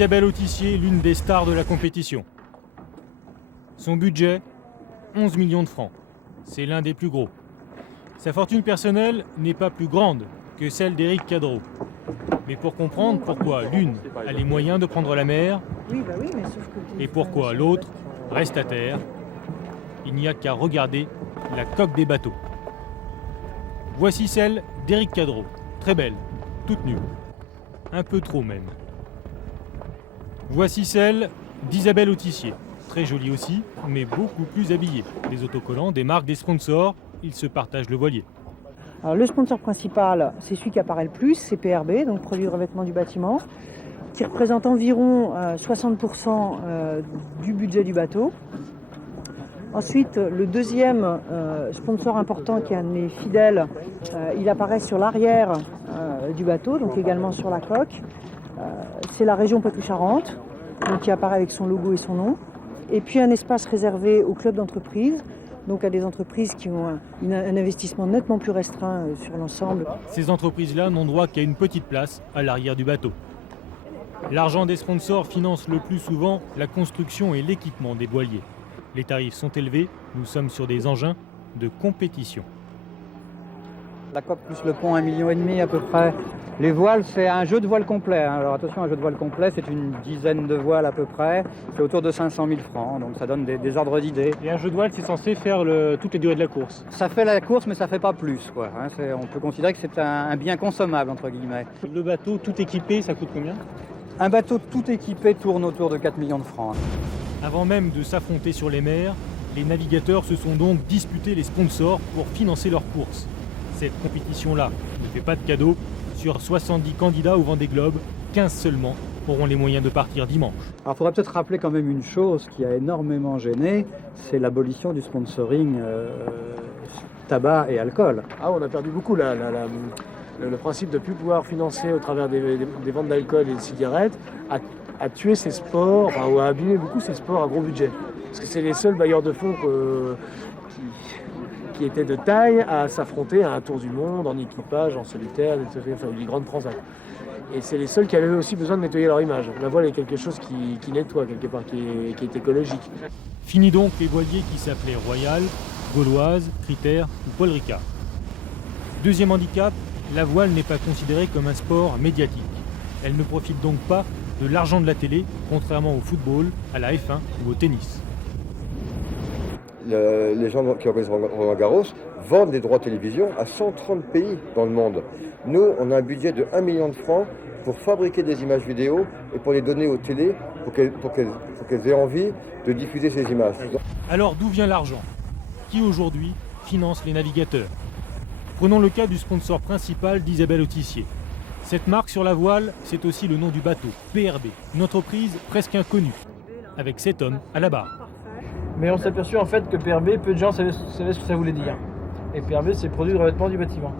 Isabelle Autissier, l'une des stars de la compétition. Son budget, 11 millions de francs. C'est l'un des plus gros. Sa fortune personnelle n'est pas plus grande que celle d'Éric Cadreau. Mais pour comprendre pourquoi l'une a les moyens de prendre la mer et pourquoi l'autre reste à terre, il n'y a qu'à regarder la coque des bateaux. Voici celle d'Éric Cadreau, très belle, toute nue, un peu trop même. Voici celle d'Isabelle Autissier, très jolie aussi, mais beaucoup plus habillée. Des autocollants, des marques, des sponsors, ils se partagent le voilier. Alors, le sponsor principal, c'est celui qui apparaît le plus, c'est PRB, donc Produits de revêtement du bâtiment, qui représente environ 60% du budget du bateau. Ensuite, le deuxième sponsor important qui est un de mes fidèles, il apparaît sur l'arrière du bateau, donc également sur la coque. C'est la région Poitou-Charentes, donc qui apparaît avec son logo et son nom. Et puis un espace réservé aux clubs d'entreprise, donc à des entreprises qui ont un investissement nettement plus restreint sur l'ensemble. Ces entreprises-là n'ont droit qu'à une petite place à l'arrière du bateau. L'argent des sponsors finance le plus souvent la construction et l'équipement des voiliers. Les tarifs sont élevés, nous sommes sur des engins de compétition. La coque plus le pont, 1,5 million à peu près. Les voiles, c'est un jeu de voiles complet. Alors attention, un jeu de voiles complet, c'est une dizaine de voiles à peu près. C'est autour de 500 000 francs, donc ça donne des ordres d'idées. Et un jeu de voile, c'est censé faire toutes les durées de la course. Ça fait la course, mais ça fait pas plus, quoi. On peut considérer que c'est un bien consommable, entre guillemets. Le bateau tout équipé, ça coûte combien? Un bateau tout équipé tourne autour de 4 millions de francs. Avant même de s'affronter sur les mers, les navigateurs se sont donc disputés les sponsors pour financer leurs courses. Cette compétition-là ne fait pas de cadeau. Sur 70 candidats au Vendée Globe, 15 seulement auront les moyens de partir dimanche. Alors il faudrait peut-être rappeler quand même une chose qui a énormément gêné, c'est l'abolition du sponsoring tabac et alcool. Ah, on a perdu beaucoup là. Le principe de ne plus pouvoir financer au travers des ventes d'alcool et de cigarettes a tué ces sports, enfin, ou a abîmé beaucoup ces sports à gros budget. Parce que c'est les seuls bailleurs de fonds qui étaient de taille à s'affronter à un tour du monde, en équipage, en solitaire, des grandes transats. Et c'est les seuls qui avaient aussi besoin de nettoyer leur image. La voile est quelque chose qui nettoie quelque part, qui est écologique. Fini donc les voiliers qui s'appelaient Royal, Gauloise, Critère ou Paul Ricard. Deuxième handicap, la voile n'est pas considérée comme un sport médiatique. Elle ne profite donc pas de l'argent de la télé, contrairement au football, à la F1 ou au tennis. Les gens qui organisent Roland-Garros vendent des droits télévision à 130 pays dans le monde. Nous, on a un budget de 1 million de francs pour fabriquer des images vidéo et pour les donner aux télés pour qu'elles aient envie de diffuser ces images. Alors d'où vient l'argent? Qui aujourd'hui finance les navigateurs? Prenons le cas du sponsor principal d'Isabelle Autissier. Cette marque sur la voile, c'est aussi le nom du bateau, PRB, une entreprise presque inconnue, avec 7 hommes à la barre. Mais on s'est aperçu en fait que PRB, peu de gens savaient ce que ça voulait dire. Et PRB, c'est produit de revêtement du bâtiment.